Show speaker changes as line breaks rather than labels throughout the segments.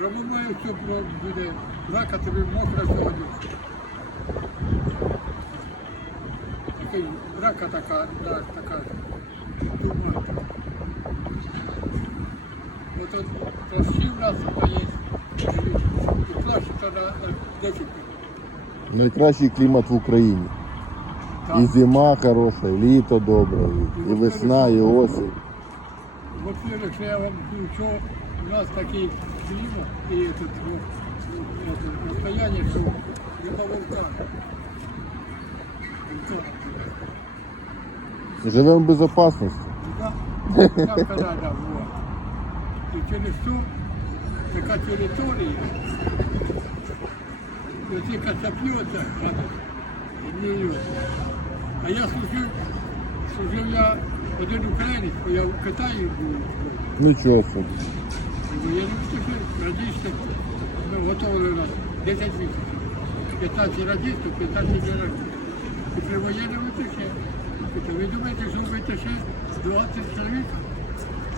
Промиваю, все про- буде рака, тобі мокра сьогодні. Рака така, да, така дума. От от плащі в нас є. І плащ то на, 10 минут.
Найкращий клімат в Україні. І зима хороша, і літо добре, і, весна, і осінь.
Во-первых, я вам что у нас такие климат и этот вот, вот, это расстояние, что либо вулкан. Вулкан.
Живемо в безпечності.
Да, там когда, да, вот. И через то такая территория, и тільки цепляется, и не идет. А я служив, служив я один українець, бо я в Китаї був.
Нічого собі.
Ну, не служив, радістів, ну, готовили нас 10 місяців. 15 радістів, 15 радістів. І при воєнному. Тобто ви думаєте, що ви тиші 20 чоловік?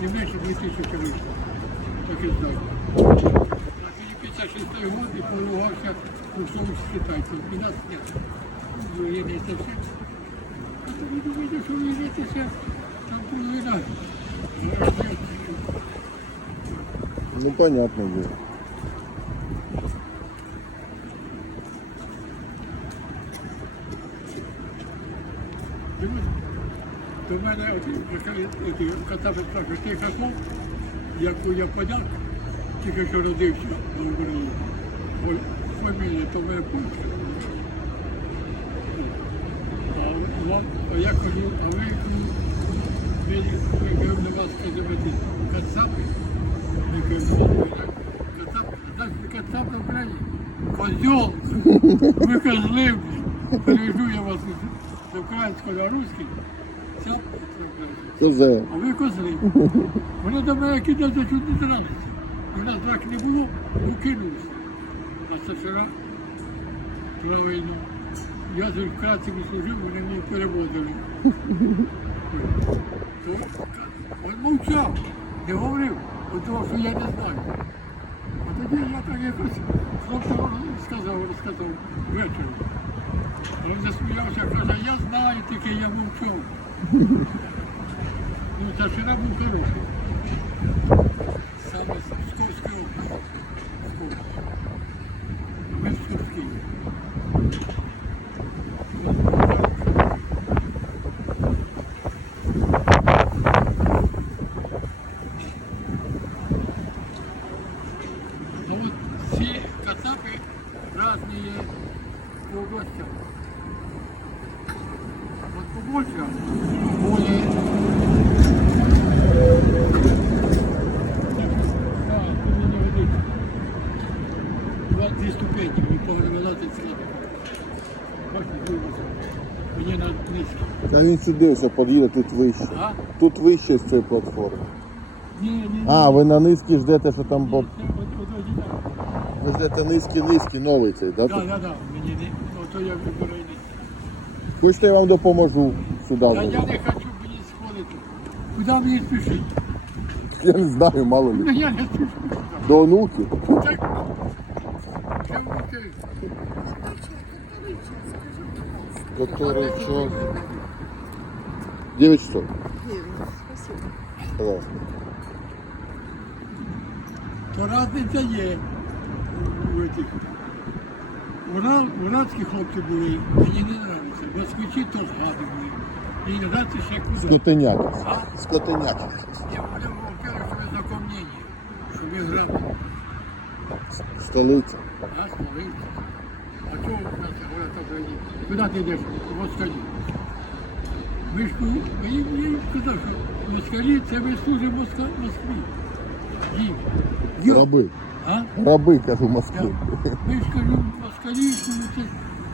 Не менше 2000 чоловік. Так і знаю. А тоді 56 год і поругався курсом з китайців. І нас нет. Воєнний тиші. А то ви думаєте, що ви йдетеся, там половина.
Ну, понятно було.
До мене катав спрашиває, ти каков? Яку я поняв, тільки що родився на Україні. Фамілія то моя польська. А, я кажу, а ви, ви, ви, ви на вас казати, кацапи? Я кажу, кацап, знаєш, кацап на Україні? Козьол! Ви козли, блін. я вас з українського на це.
Козел.
А ви козли. Вони до мене кидали чуть не зраниться. У нас драк не було, ну кинулися. А це вчора правильно. Я з вкратцями служив, вони мені переводили. Він мовчав, не говорив, того, що я не знаю. А тоді я так якось хлопцю сказав, розказав ввечері. А Він засміявся, каже, я знаю, тільки я мовчав. Ну, це був хороший. Более Вот дві ступені, мені повинувати складно. Бачите. Мені на низькі.
А він сюди все під'їде, тут вище.
А?
Тут вище з цієї платформи.
Ні, ні, ні.
А, ви на низькій ждете, що там бо.
Це от- от так.
Ви ждете низький, низький, новий цей, так?
Так, так, так. Мені не, ну то я вибираю не.
Хочете, я вам допоможу сюди.
Та я не хочу мені сходити. Куди мені спішити?
Я не знаю, мало
Ну
ли.
я не спішу.
До онуків.
Так. Це окей.
Который час? 9 часов.
Спасибо.
Пожалуйста.
То разниця є у. Вона, вранські хлопці були, мені не нравиться. Москвичі теж гади були. І нравиться ще куди.
Скотиняки.
А?
Скотиняки.
Я говорю, во-первых, що ви знакомлення, що ви грамотні.
Столиця.
А, смотрите. А что говорят, так говорить? Куда ты идешь? Вот скажи. Ми ж мені мені сказав, що москалі це ми служимо Москві. Їм.
Раби.
А?
Раби, кажу, Москви.
Я, ми ж кажу, москалі, це,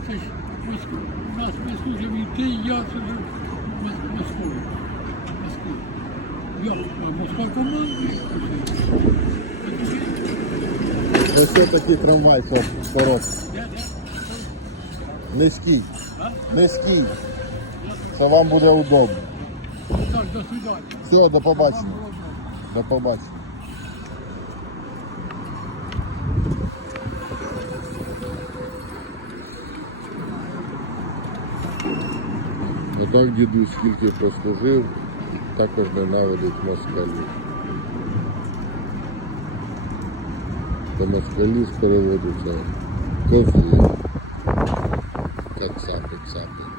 це ж Москва. У нас ми служимо і ти, і я служив Мос- Москвою. Москві. Я, Москва командує.
Це все-таки трамвай,
я,
Низький. Низький. Що вам буде удобно.
Так, до свидання.
Все, до побачення. До побачення. Отак дідусь скільки прослужив, також ненавидить москалів. Та москалі переводиться козли. Кацапи, цапи.